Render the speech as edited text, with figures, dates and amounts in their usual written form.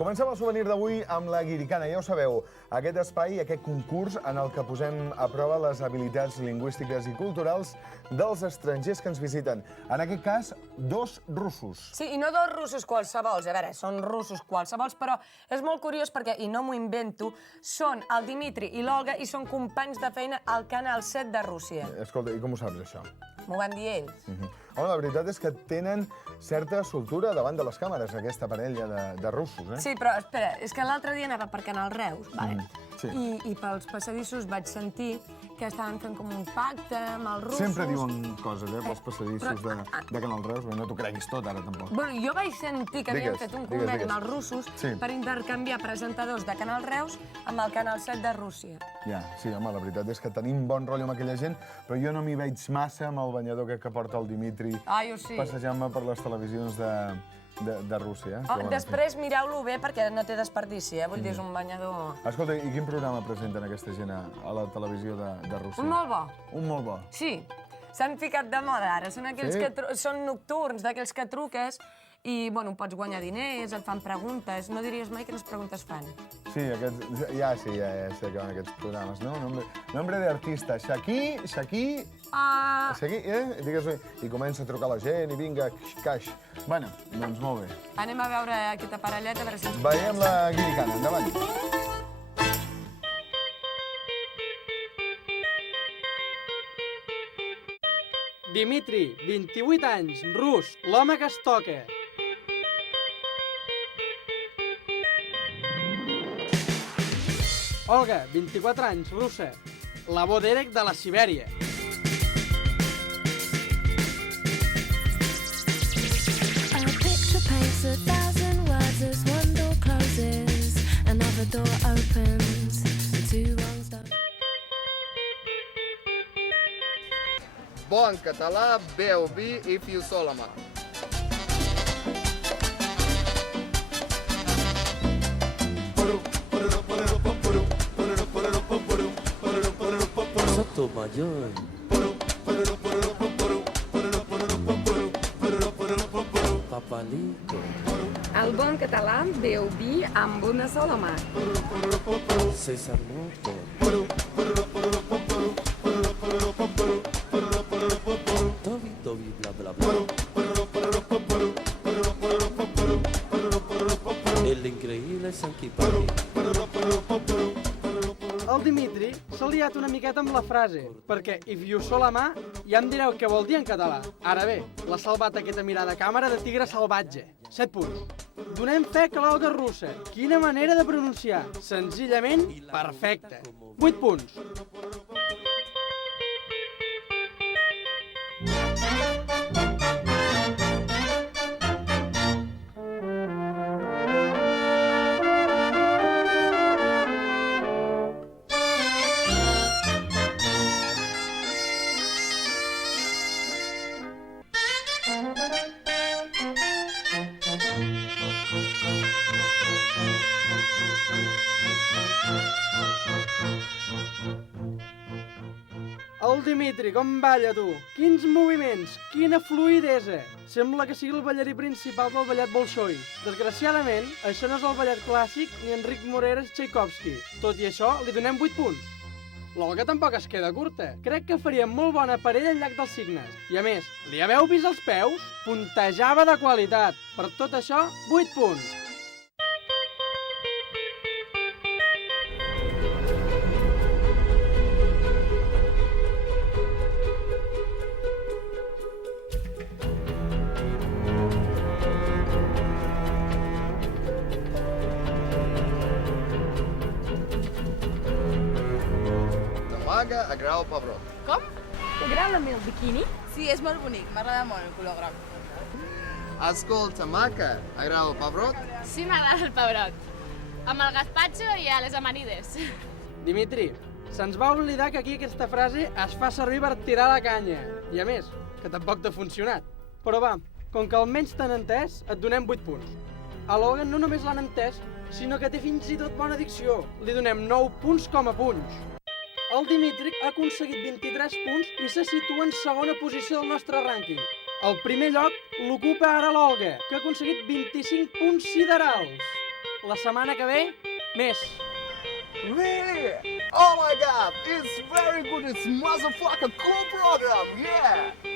Comencem el souvenir d'avui amb la Guiricana. Ja ho sabeu, aquest espai, aquest concurs en el que posem a prova les habilitats lingüístiques i culturals dels estrangers que ens visiten. En aquest cas, 2 russos. Sí, i no 2 russos qualsevols. A veure, són russos qualsevols, però és molt curiós perquè, i no m'ho invento, són el Dimitri i l'Olga i són companys de feina al Canal 7 de Rússia. Escolta, i com ho saps, això? M'ho van dir ells. Home, la veritat és que tenen certa soltura davant de les càmeres, aquesta parella de russos, eh? Sí, però espera, és que l'altre dia anava per Canal Reus, vale? sí. I pels passadissos vaig sentir que estaven fent com un pacte amb els russos. Sempre diuen coses, pels passadissos de Canal Reus. No t'ho creguis tot, ara, tampoc. Bueno, jo vaig sentir que havien fet un conveni amb els russos per intercanviar presentadors de Canal Reus amb el Canal 7 de Rússia. Ja, sí, home, la veritat és que tenim bon rotllo amb aquella gent, però jo no m'hi veig massa amb el banyador que porta el Dimitri passejant-me per les televisions de Rússia. Després mireu-lo bé perquè no té desperdici, vull dir, és un banyador... Escolta, i quin programa presenten aquesta gent a la televisió de Rússia? Un molt bo. Un molt bo? Sí, s'han ficat de moda ara, són aquells que són nocturns, d'aquells que truques i, bueno, pots guanyar diners, et fan preguntes, no diries mai quines preguntes fan. Sí, ja sé que van aquests programes, no? Nombre de artista, Shaki, digues-ho, i comença a trucar la gent i vinga, caix. Bueno, doncs molt bé. Anem a veure aquesta parelleta, a veure si ens... Veiem la Guiricana, endavant. Dimitri, 28 anys, rus, l'home que es toca. Olga, 24 anys, russa, la Boderek de la Sibèria. Bo en català, beu vi i fiu sol a mà. Sotomayor. Papalito. El bon català beu vi amb una sola mà. César Moto. Tobi, bla, bla, bla. El increïble Sanky Panky. El Dimitri s'ha liat una miqueta amb la frase, perquè if you saw la mà ja em direu què vol dir en català. Ara bé, l'ha salvat aquesta mirada a càmera de tigre salvatge. 7 punts. Donem fe que l'Olga russa. Quina manera de pronunciar. Senzillament perfecte. 8 punts. El Dimitri, com balla, tu! Quins moviments, quina fluïdesa! Sembla que sigui el ballarí principal del ballet Bolshoi. Desgraciadament, això no és el ballet clàssic ni Enric Moreras Tchaikovsky. Tot i això, li donem 8 punts. L'Olga tampoc es queda curta. Crec que faria molt bona parella al llac dels Cignes. I a més, li haveu vist els peus? Puntejava de qualitat. Per tot això, 8 punts. Agrada el pebrot. Com? T'agrada el meu biquini? Sí, és molt bonic, m'agrada molt el color groc. Escolta, maca, agrada el pebrot? Sí, m'agrada el pebrot. Amb el gazpacho i a les amanides. Dimitri, se'ns va oblidar que aquí aquesta frase es fa servir per tirar la canya. I a més, que tampoc t'ha funcionat. Però va, com que almenys t'han entès, et donem 8 punts. A l'Olga no només l'han entès, sinó que té fins i tot bona dicció. Li donem 9 punts com a punys. El Dimitri ha aconseguit 23 punts i se situa en segona posició del nostre rànquing. El primer lloc l'ocupa ara l'Olga, que ha aconseguit 25 punts siderals. La setmana que ve, més. Really? Oh my god, it's very good, it's motherfucking cool program, yeah!